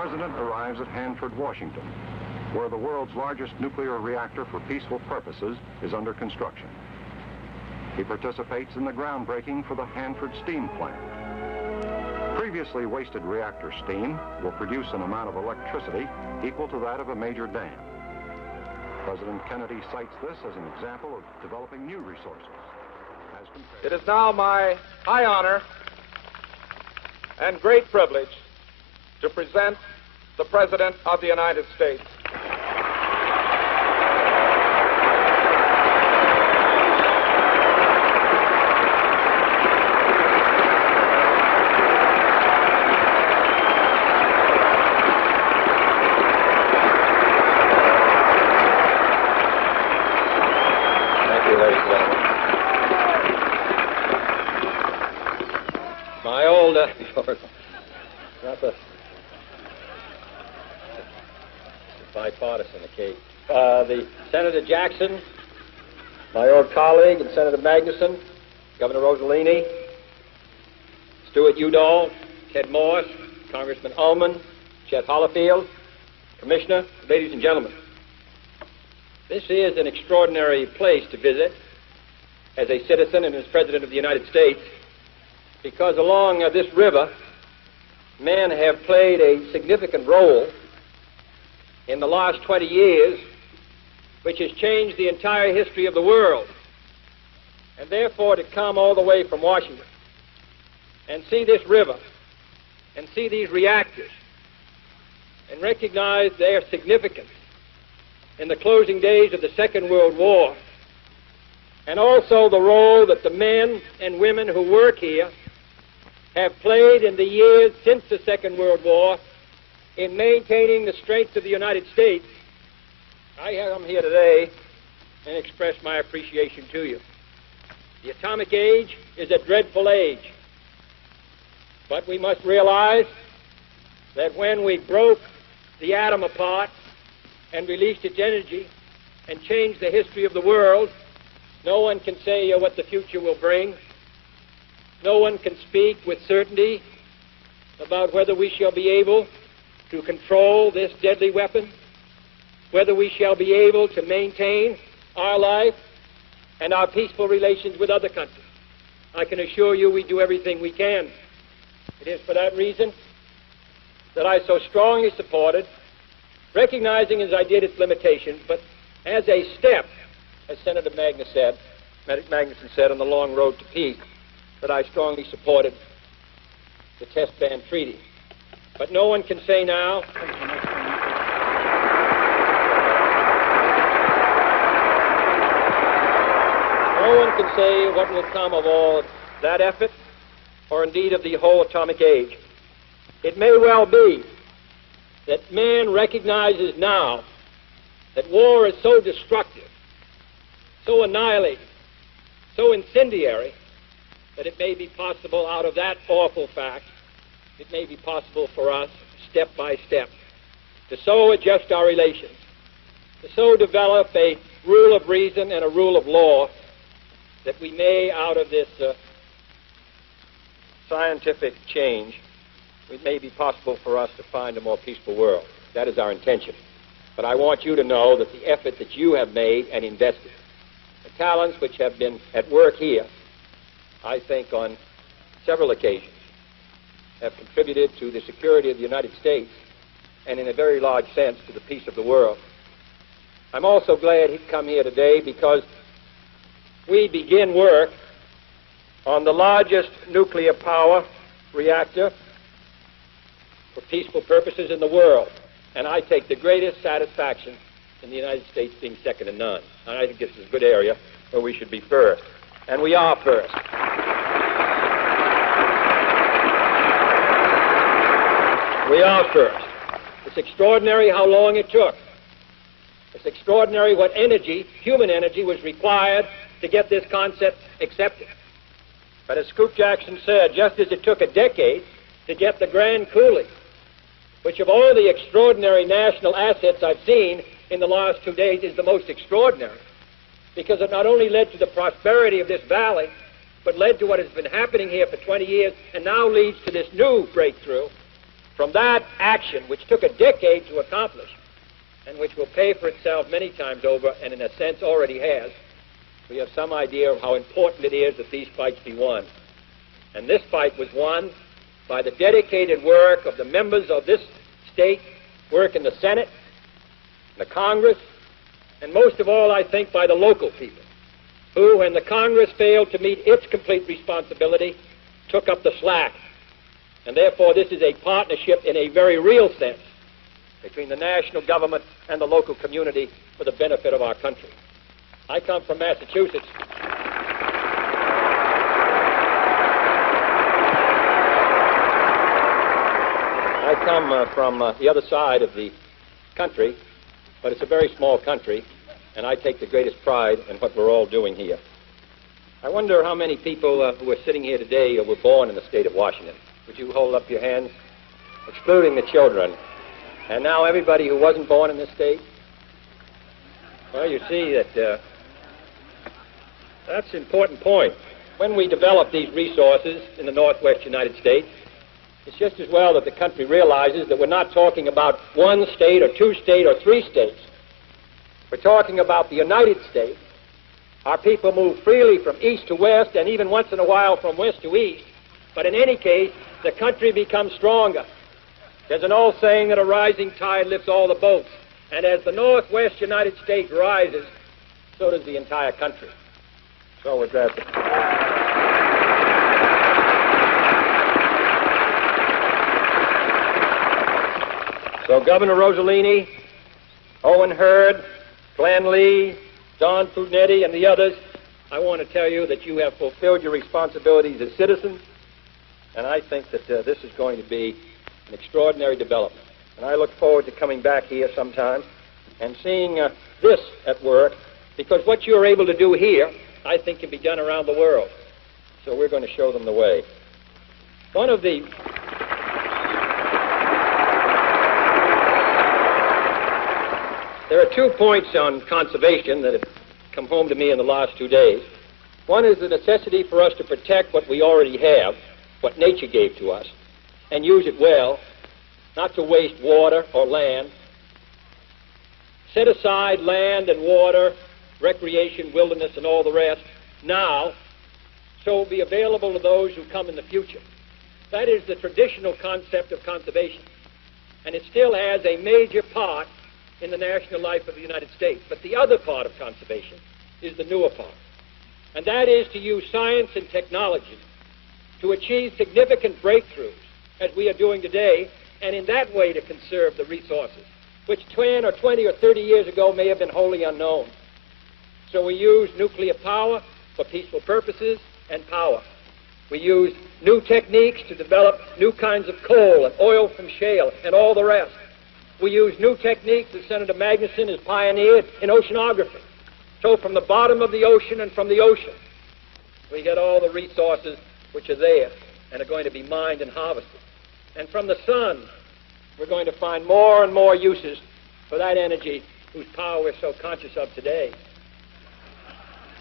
President arrives at Hanford, Washington, where the world's largest nuclear reactor for peaceful purposes is under construction. He participates in the groundbreaking for the Hanford steam plant. Previously wasted reactor steam will produce an amount of electricity equal to that of a major dam. President Kennedy cites this as an example of developing new resources. It is now my high honor and great privilege to present the President of the United States. My old, bipartisan occasion. The Senator Jackson, my old colleague, and Senator Magnuson, Governor Rosellini, Stewart Udall, Ted Morse, Congressman Ullman, Chet Holifield, Commissioner, ladies and gentlemen. This is an extraordinary place to visit as a citizen and as President of the United States, because along this river, men have played a significant role in the last 20 years, which has changed the entire history of the world. And therefore, to come all the way from Washington and see this river and see these reactors and recognize their significance in the closing days of the Second World War, and also the role that the men and women who work here have played in the years since the Second World War in maintaining the strength of the United States, I am here today and express my appreciation to you. The atomic age is a dreadful age, but we must realize that when we broke the atom apart and released its energy and changed the history of the world, no one can say what the future will bring. No one can speak with certainty about whether we shall be able to control this deadly weapon, whether we shall be able to maintain our life and our peaceful relations with other countries. I can assure you we do everything we can. It is for that reason that I so strongly supported, recognizing as I did its limitations, but as a step, as Senator Magnuson said, on the long road to peace, that I strongly supported the Test Ban Treaty. But no one can say now, no one can say what will come of all that effort, or indeed of the whole atomic age. It may well be that man recognizes now that war is so destructive, so annihilating, so incendiary, that it may be possible out of that awful fact, it may be possible for us, step by step, to so adjust our relations, to so develop a rule of reason and a rule of law that we may, out of this scientific change, it may be possible for us to find a more peaceful world. That is our intention. But I want you to know that the effort that you have made and invested, the talents which have been at work here, I think on several occasions, have contributed to the security of the United States and in a very large sense to the peace of the world. I'm also glad he'd come here today because we begin work on the largest nuclear power reactor for peaceful purposes in the world. And I take the greatest satisfaction in the United States being second to none. And I think this is a good area where we should be first. And we are first. We are first. It's extraordinary how long it took. It's extraordinary what energy, human energy, was required to get this concept accepted. But as Scoop Jackson said, just as it took a decade to get the Grand Coulee, which of all the extraordinary national assets I've seen in the last 2 days is the most extraordinary, because it not only led to the prosperity of this valley, but led to what has been happening here for 20 years, and now leads to this new breakthrough. From that action, which took a decade to accomplish, and which will pay for itself many times over, and in a sense already has, we have some idea of how important it is that these fights be won. And this fight was won by the dedicated work of the members of this state, work in the Senate, the Congress, and most of all, I think, by the local people, who, when the Congress failed to meet its complete responsibility, took up the slack. And therefore, this is a partnership in a very real sense between the national government and the local community for the benefit of our country. I come from Massachusetts. I come from the other side of the country, but it's a very small country, and I take the greatest pride in what we're all doing here. I wonder how many people who are sitting here today were born in the state of Washington. Would you hold up your hands? Excluding the children. And now everybody who wasn't born in this state? Well, you see that that's an important point. When we develop these resources in the Northwest United States, it's just as well that the country realizes that we're not talking about one state or two states or three states. We're talking about the United States. Our people move freely from east to west and even once in a while from west to east. But in any case, the country becomes stronger. There's an old saying that a rising tide lifts all the boats. And as the Northwest United States rises, so does the entire country. So with that. So Governor Rosellini, Owen Hurd, Glenn Lee, Don Pugnetti, and the others, I want to tell you that you have fulfilled your responsibilities as citizens, and I think that this is going to be an extraordinary development. And I look forward to coming back here sometime and seeing this at work, because what you're able to do here, I think, can be done around the world. So we're going to show them the way. One of the There are 2 points on conservation that have come home to me in the last 2 days. One is the necessity for us to protect what we already have, what nature gave to us, and use it well, not to waste water or land. Set aside land and water, recreation, wilderness, and all the rest now, so it will be available to those who come in the future. That is the traditional concept of conservation, and it still has a major part in the national life of the United States. But the other part of conservation is the newer part, and that is to use science and technology to achieve significant breakthroughs, as we are doing today, and in that way to conserve the resources, which 10 or 20 or 30 years ago may have been wholly unknown. So we use nuclear power for peaceful purposes and power. We use new techniques to develop new kinds of coal and oil from shale and all the rest. We use new techniques that Senator Magnuson has pioneered in oceanography. So from the bottom of the ocean and from the ocean, we get all the resources which are there and are going to be mined and harvested. And from the sun, we're going to find more and more uses for that energy whose power we're so conscious of today.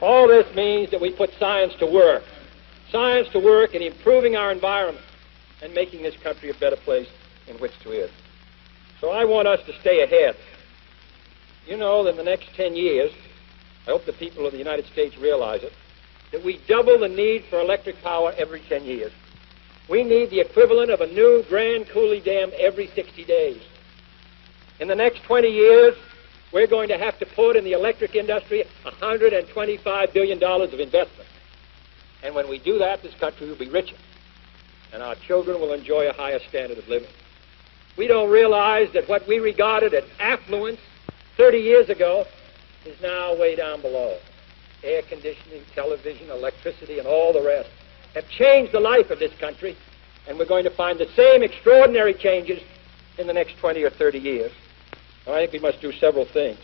All this means that we put science to work in improving our environment and making this country a better place in which to live. So I want us to stay ahead. You know that in the next 10 years, I hope the people of the United States realize it, that we double the need for electric power every 10 years. We need the equivalent of a new Grand Coulee Dam every 60 days. In the next 20 years, we're going to have to put in the electric industry $125 billion of investment. And when we do that, this country will be richer, and our children will enjoy a higher standard of living. We don't realize that what we regarded as affluence 30 years ago is now way down below. Air conditioning, television, electricity, and all the rest have changed the life of this country, and we're going to find the same extraordinary changes in the next 20 or 30 years. I think we must do several things.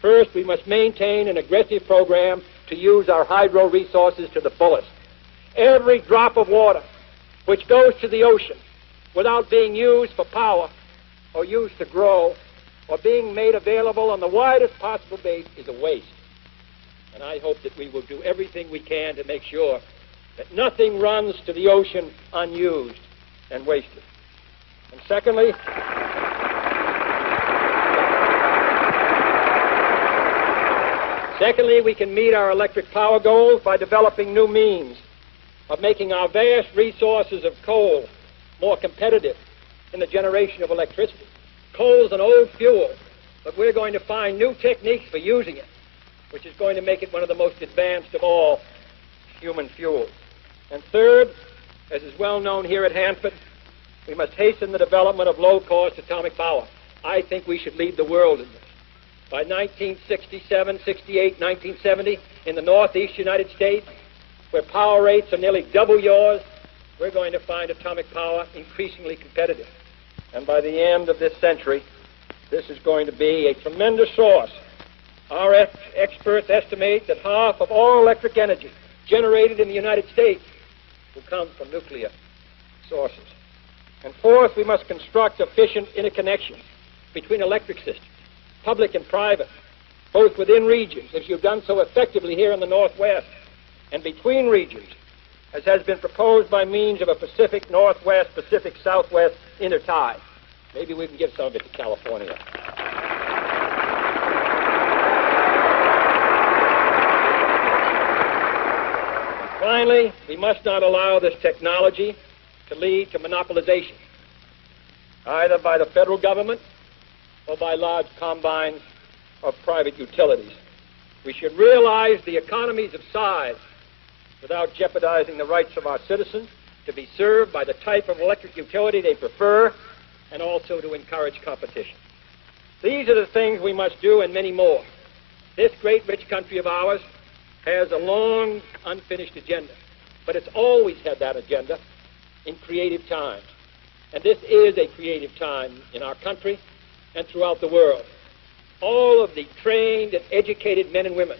First, we must maintain an aggressive program to use our hydro resources to the fullest. Every drop of water which goes to the ocean without being used for power or used to grow or being made available on the widest possible base is a waste. And I hope that we will do everything we can to make sure that nothing runs to the ocean unused and wasted. And secondly, we can meet our electric power goals by developing new means of making our vast resources of coal more competitive in the generation of electricity. Coal is an old fuel, but we're going to find new techniques for using it, which is going to make it one of the most advanced of all human fuels. And third, as is well known here at Hanford, we must hasten the development of low-cost atomic power. I think we should lead the world in this. By 1967, 68, 1970, in the Northeast United States, where power rates are nearly double yours, we're going to find atomic power increasingly competitive. And by the end of this century, this is going to be a tremendous source. Our experts estimate that half of all electric energy generated in the United States will come from nuclear sources. And fourth, we must construct efficient interconnections between electric systems, public and private, both within regions, as you've done so effectively here in the Northwest, and between regions, as has been proposed by means of a Pacific Northwest, Pacific Southwest intertie. Maybe we can give some of it to California. And finally, we must not allow this technology to lead to monopolization, either by the federal government or by large combines of private utilities. We should realize the economies of size without jeopardizing the rights of our citizens to be served by the type of electric utility they prefer, and also to encourage competition. These are the things we must do, and many more. This great rich country of ours has a long unfinished agenda, but it's always had that agenda in creative times. And this is a creative time in our country and throughout the world. All of the trained and educated men and women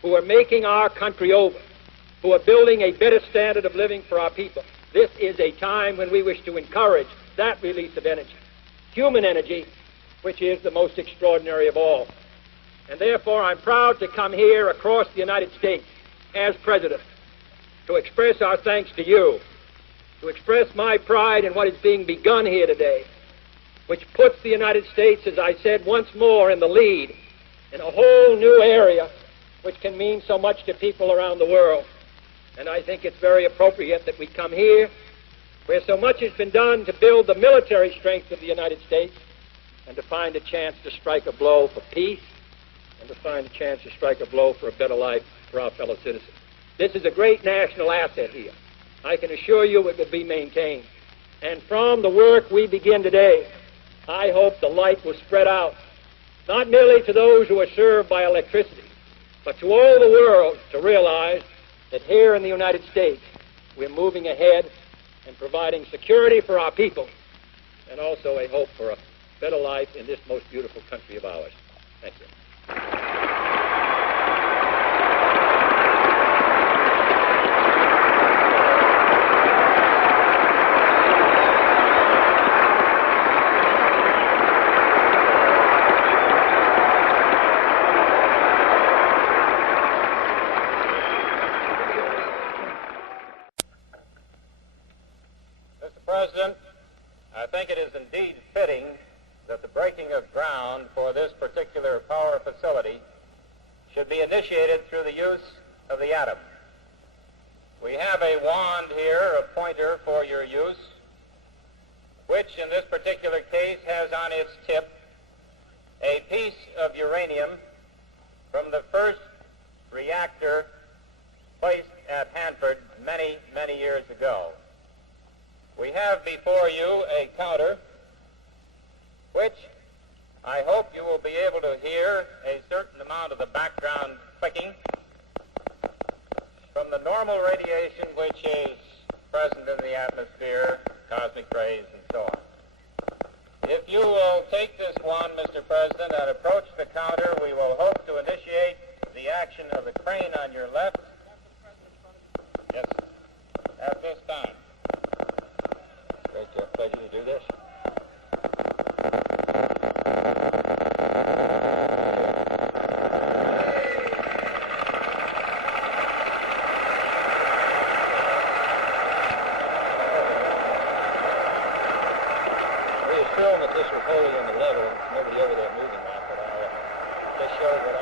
who are making our country over, who are building a better standard of living for our people, this is a time when we wish to encourage that release of energy, human energy, which is the most extraordinary of all. And therefore, I'm proud to come here across the United States as President to express our thanks to you, to express my pride in what is being begun here today, which puts the United States, as I said, once more in the lead in a whole new area which can mean so much to people around the world. And I think it's very appropriate that we come here where so much has been done to build the military strength of the United States, and to find a chance to strike a blow for peace, and to find a chance to strike a blow for a better life for our fellow citizens. This is a great national asset here. I can assure you it will be maintained. And from the work we begin today, I hope the light will spread out, not merely to those who are served by electricity, but to all the world to realize that here in the United States, we're moving ahead and providing security for our people, and also a hope for a better life in this most beautiful country of ours. Thank you. Mr. President, I think it is indeed fitting that the breaking of ground for this particular power facility should be initiated through the use of the atom. We have a wand here, a pointer for your use, which in this particular case has on its tip a piece of uranium from the first reactor placed at Hanford many, many years ago. We have before you a counter which I hope you will be able to hear a certain amount of the background clicking from the normal radiation which is present in the atmosphere, cosmic rays, and so on. If you will take this wand, Mr. President, and approach the counter, we will hope to initiate the action of the crane on your left. Yes, at this time. It's a pleasure to do this. this was wholly on the level. There's nobody over there moving that, but I'll just show what